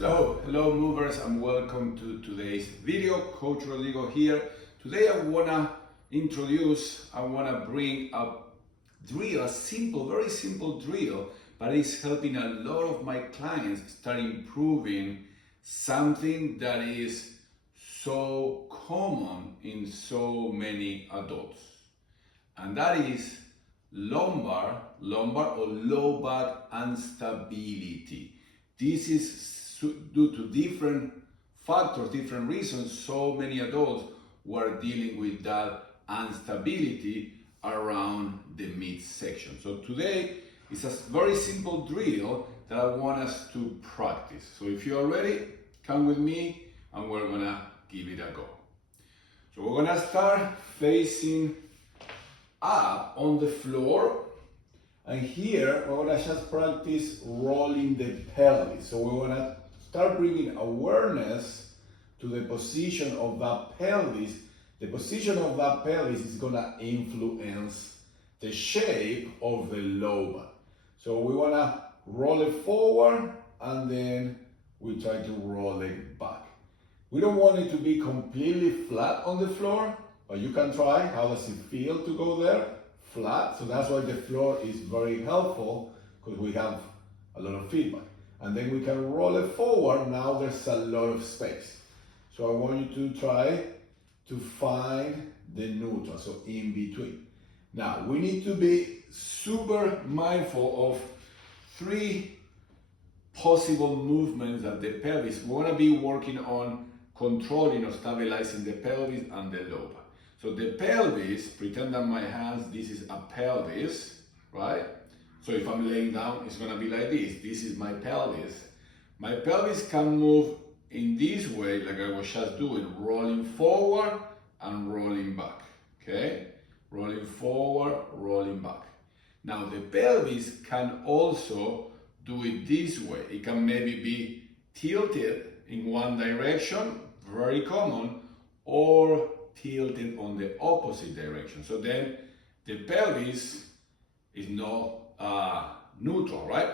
Hello movers, and welcome to today's video. Coach Rodrigo here. Today I wanna bring a drill, a simple, very simple drill, but it's helping a lot of my clients start improving something that is so common in so many adults. And that is lumbar or low back instability. This is due to different factors, different reasons. So many adults were dealing with that instability around the midsection. So today is a very simple drill that I want us to practice. So if you are ready, come with me and we're gonna give it a go. So we're gonna start facing up on the floor. And here, we're gonna just practice rolling the pelvis. So we're gonna start bringing awareness to the position of that pelvis. The position of that pelvis is gonna influence the shape of the low back. So we wanna roll it forward and then we try to roll it back. We don't want it to be completely flat on the floor, but you can try. How does it feel to go there? Flat. So that's why the floor is very helpful, because we have a lot of feedback. And then we can roll it forward. Now there's a lot of space. So I want you to try to find the neutral, so in between. Now we need to be super mindful of three possible movements that the pelvis. We want to be working on controlling or stabilizing the pelvis and the low back. So the pelvis, pretend that my hands, this is a pelvis, right? So if I'm laying down, it's gonna be like this. This is my pelvis. My pelvis can move in this way, like I was just doing, rolling forward and rolling back, okay? Rolling forward, rolling back. Now the pelvis can also do it this way. It can maybe be tilted in one direction, very common, or tilted on the opposite direction. So then the pelvis is not neutral, right?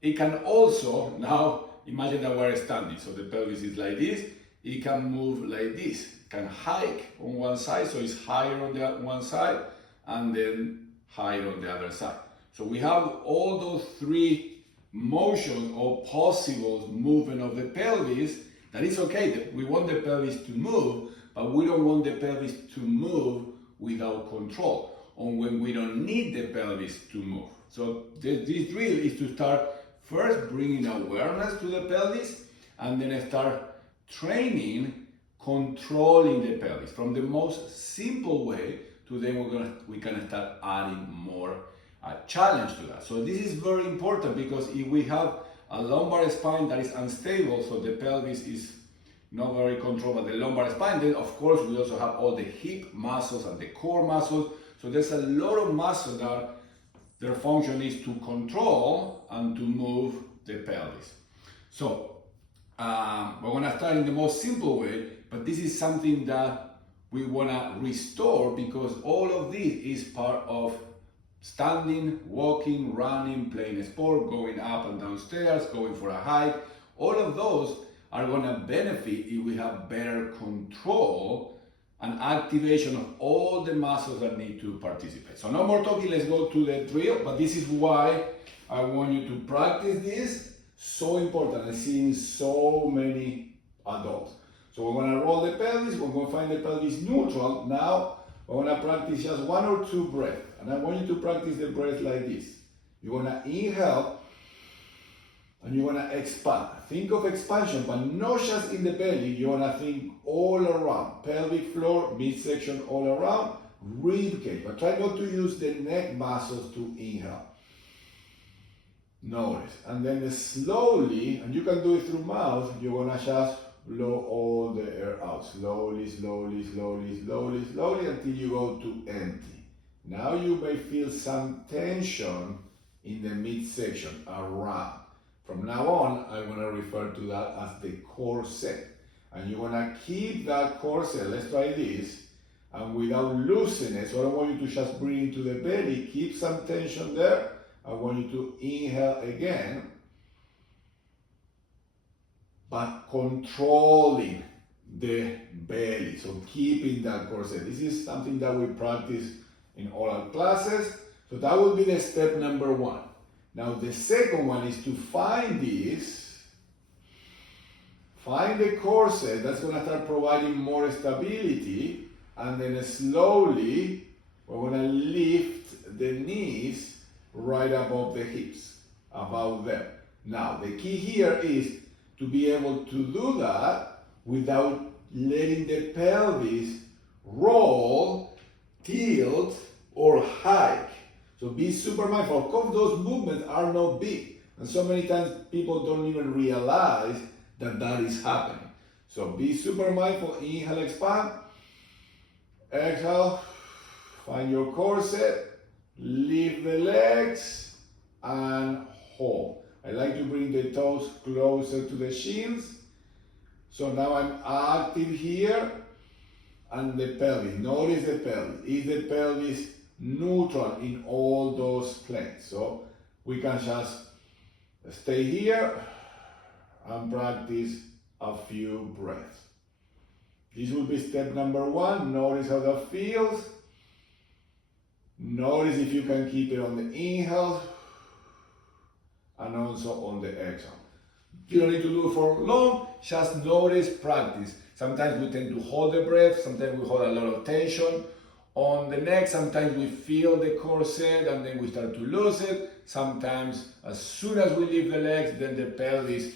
It can also, now imagine that we're standing, so the pelvis is like this. It can move like this. It can hike on one side, so it's higher on the one side and then higher on the other side. So we have all those three motions or possible movement of the pelvis. That is okay. We want the pelvis to move, but we don't want the pelvis to move without control, or when we don't need the pelvis to move. So this drill is to start first bringing awareness to the pelvis, and then start training controlling the pelvis from the most simple way to then we can start adding more challenge to that. So this is very important, because if we have a lumbar spine that is unstable, so the pelvis is not very controlled by the lumbar spine, then of course we also have all the hip muscles and the core muscles. So there's a lot of muscles that their function is to control and to move the pelvis. So we're gonna start in the most simple way, but this is something that we wanna restore, because all of this is part of standing, walking, running, playing a sport, going up and down stairs, going for a hike. All of those are gonna benefit if we have better control and activation of all the muscles that need to participate. So no more talking, let's go to the drill. But this is why I want you to practice this. So important. I've seen so many adults. So we're gonna roll the pelvis, we're gonna find the pelvis neutral. Now we're gonna practice just one or two breaths. And I want you to practice the breath like this. You're gonna inhale and you want to expand. Think of expansion, but not just in the belly. You want to think all around. Pelvic floor, midsection all around, rib cage. But try not to use the neck muscles to inhale. Notice. And then slowly, and you can do it through mouth, you're going to just blow all the air out. Slowly, slowly, slowly, slowly, slowly, until you go to empty. Now you may feel some tension in the midsection around. From now on, I'm going to refer to that as the corset. And you want to keep that corset. Let's try this. And without loosening it, so I don't want you to just breathe into the belly. Keep some tension there. I want you to inhale again. but controlling the belly, so keeping that corset. This is something that we practice in oral classes. So that will be the step number one. Now the second one is to find the corset that's going to start providing more stability, and then slowly we're going to lift the knees right above the hips, above them. Now the key here is to be able to do that without letting the pelvis roll, tilt, or hike. So be super mindful. Of course, those movements are not big, and so many times people don't even realize that that is happening. So be super mindful. Inhale, expand. Exhale, find your corset, lift the legs, and hold. I like to bring the toes closer to the shins. So now I'm active here, and the pelvis. Notice the pelvis. Is the pelvis neutral in all those planes? So we can just stay here and practice a few breaths. This will be step number one. Notice how that feels. Notice if you can keep it on the inhale and also on the exhale. You don't need to do it for long, just notice, practice. Sometimes we tend to hold the breath, sometimes we hold a lot of tension on the neck, sometimes we feel the corset and then we start to lose it. Sometimes as soon as we lift the legs, then the pelvis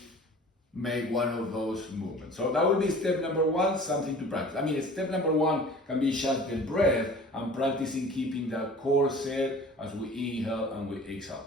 make one of those movements. So that would be step number one, something to practice. I mean, step number one can be just the breath and practicing keeping that corset as we inhale and we exhale.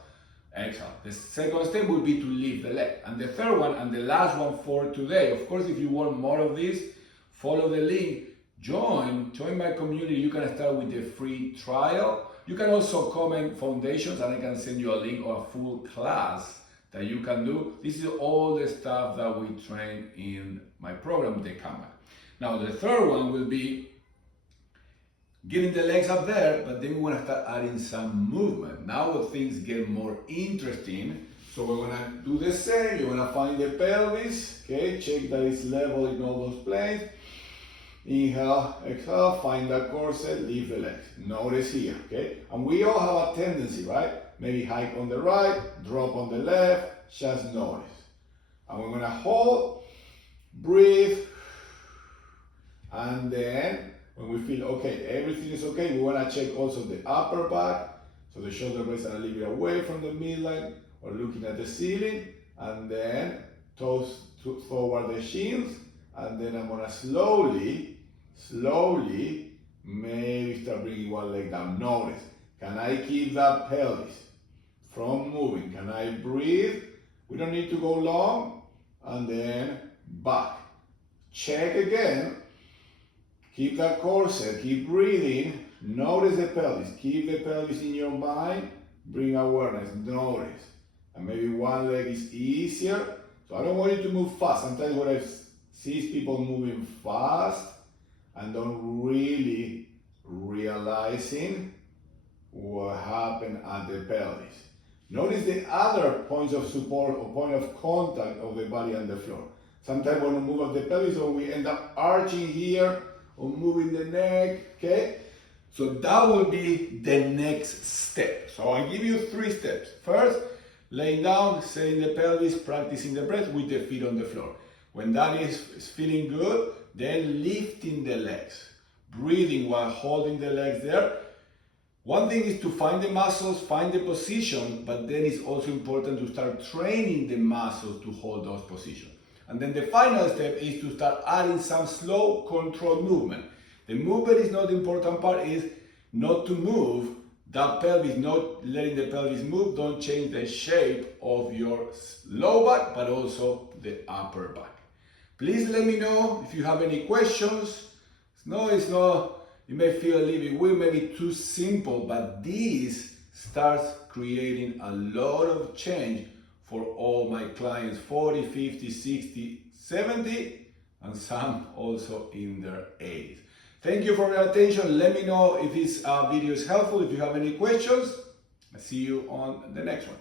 The second step would be to lift the leg. And the third one and the last one for today, of course, if you want more of this, follow the link, join my community. You can start with a free trial. You can also comment foundations and I can send you a link or a full class that you can do. This is all the stuff that we train in my program, the comeback. Now the third one will be getting the legs up there, but then we want to start adding some movement. Now things get more interesting. So we're going to do the same. You're going to find the pelvis, okay? Check that it's level in all those planes. Inhale, exhale, find that corset, lift the legs. Notice here, okay? And we all have a tendency, right? Maybe hike on the right, drop on the left, just notice. And we're going to hold, breathe, and then when we feel okay, everything is okay, we want to check also the upper back. So the shoulder blades are a little bit away from the midline or looking at the ceiling, and then toes toward the shins, and then I'm going to slowly, maybe start bringing one leg down. Notice, can I keep that pelvis from moving? Can I breathe? We don't need to go long, and then back. Check again. Keep that corset, keep breathing, notice the pelvis, keep the pelvis in your mind, bring awareness, notice. And maybe one leg is easier, so I don't want you to move fast. Sometimes what I see is people moving fast and don't really realizing what happened at the pelvis. Notice the other points of support or point of contact of the body and the floor. Sometimes when we move at the pelvis, or we end up arching here, or moving the neck, okay? So that will be the next step. So I give you 3 steps. First, laying down, setting the pelvis, practicing the breath with the feet on the floor. When that is feeling good, then lifting the legs, breathing while holding the legs there. One thing is to find the muscles, find the position, but then it's also important to start training the muscles to hold those positions. And then the final step is to start adding some slow, controlled movement. The movement is not the important part, is not to move that pelvis, not letting the pelvis move. Don't change the shape of your low back, but also the upper back. Please let me know if you have any questions. You may feel a little bit weird, maybe too simple, but this starts creating a lot of change for all my clients, 40, 50, 60, 70, and some also in their 80s. Thank you for your attention. Let me know if this video is helpful, if you have any questions. I'll see you on the next one.